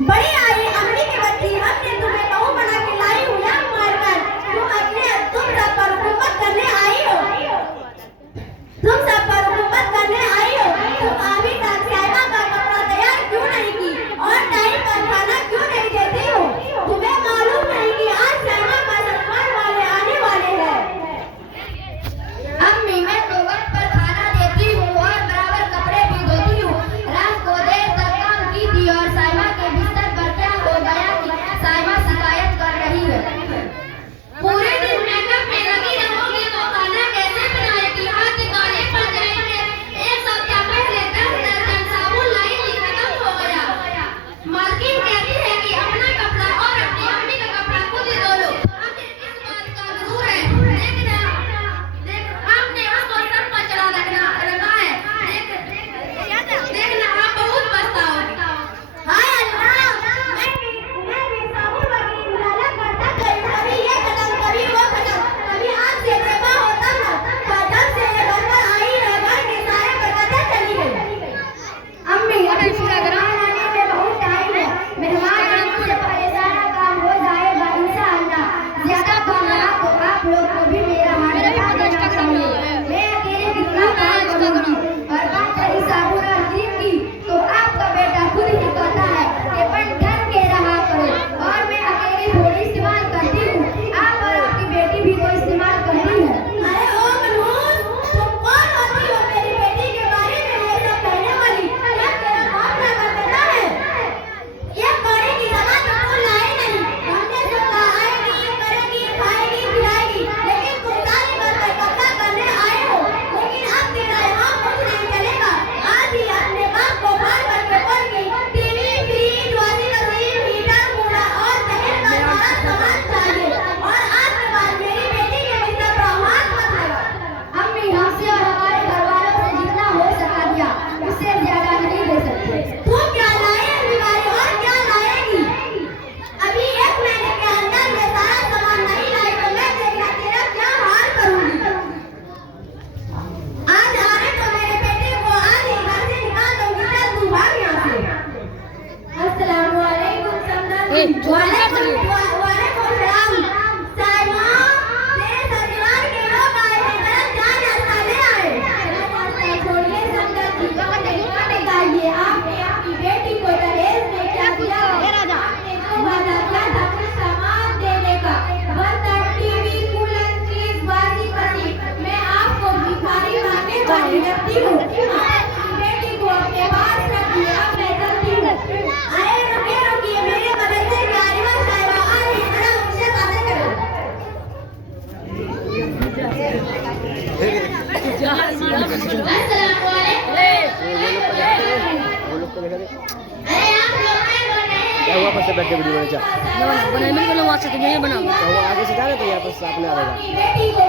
बड़ी आई अम्मी की बच्ची, हमने तुम्हें बहू बना के लाई हूँ या मारकर। तुम सब पर हुकूमत करने आई हो। तुम सब पर हुकूमत करने आई हो। तुम अभी तक साहिबा का कपड़ा तैयार क्यों नहीं की और टाइम पर खाना क्यों नहीं देती हो? तुम्हें मालूम नहीं कि आज साहिबा का ससुराल वाले आने वाले हैं। अम्मी, मैं तो वक्त पर खाना देती हूँ और बराबर कपड़े भी धोती हूँ। रात को देर तक काम की थी और साहिबा के बिस्तर पर क्या हो गया कि साहिबा शिकायत कर रही है। पूरे दिन मेकअप में लगी रहोगी तो खाना कैसे बनाएगी? हाथ काले पड़ जाएंगे। एक सप्ताह पहले 10 दर्जन साबुन लाई थी, खत्म हो गया। मालकिन कहती है कि अपना कपड़ा और अपनी अम्मी का कपड़ा खुद ही धो लो। आखिर किस बात का गुरूर है? आपने उसको सर पर चढ़ा रखा है। देखना आप बहुत पछताओगे। हाय अल्लाह, मैं भी साबुन वकील लाला करता गई, कभी ये खत्म कभी वो खत्म, कभी आग से बेबा होता ना। जब से ये घर पर आई है, घर की सारी बरकतें चली गई। अम्मी, अभी मेहमान आने में बहुत टाइम है। मेहमान आने से पहले सारा काम हो जाएगा इंशाअल्लाह। ज्यादा काम रहा तो आप लोग को भी मेरा हाथ बता देना चाहिए। मैं अकेले कितना काम करूंगी और बात करी साबुन और क्रीम की तो आपका बेटा खुद ही कहता है कि अपन ढक के रहा करो और मैं अकेली थोड़ी इस्तेमाल करती हूँ। आप और आपकी बेटी भी तो इस्तेमाल करती है। अरे ओ मनहूस, तुम कौन होती हो मेरी बेटी के बारे में ये सब कहने वाली? क्या तेरा बाप ना करता है? ये बड़े की जगह तो तू लाई नहीं। हमने जो कहा आएगी, करेगी, खाएगी, खिलाएगी, लेकिन तुम सारी घर पे कब्जा करने आए हो। लेकिन अब तेरा यहाँ कुछ नहीं चलेगा। आज ही अपने बाप को बाहर करके बोलगी, TV, fridge, washing machine, heater, cooler और दहेज का सारा सामान चाहिए। और आज के बाद मेरी बेटी के बिस्तर पर हाथ मत लगा। अम्मी, हमसे और हमारे घर वालों से जितना हो सका दिया, उससे ज्यादा नहीं दे सकते। तू क्या लाए बीमारी और क्या लाएगी? अभी 1 महीने के अंदर ये सारा सामान नहीं लाई तो मैं देखना तेरा क्या हाल करूंगी। आज आने तो मेरे बेटे को आज ही घर से निकाल दूंगी। चल तू भाग यहाँ से। अस्सलाम वालेकुम समदन। वालेकुम सलाम। साहिबा, तेरे ससुराल के लोग आए हैं, जरा चाय नाश्ता ले आए। छोड़िए समदन जी, बताइए आपने अपनी बेटी को दहेज में क्या दिया? आपने जो वादा किया था कुछ सामान देने का, बर्तन, TV, cooler, fridge, washing machine. मैं आपको भिखारी मांगने वाली लगती हूँ। आप अपनी बेटी को अपने पास रखिए। अब मैं चलती हूँ। अरे रुकिए, मेरे मदरसे की आलिमा साहिबा आ रही है, जरा उनसे बातें करो। अस्सलाम वालेकुम। अरे आप लोग क्या बोल रहे हैं? क्या हुआ? बस बैठ के वीडियो बनाना बनाने के लिए वहाँ से तुम्हें ये बनाओ। क्या हुआ? आगे से जा रहे थे यहाँ पर आपने आ रहा अपनी बेटी को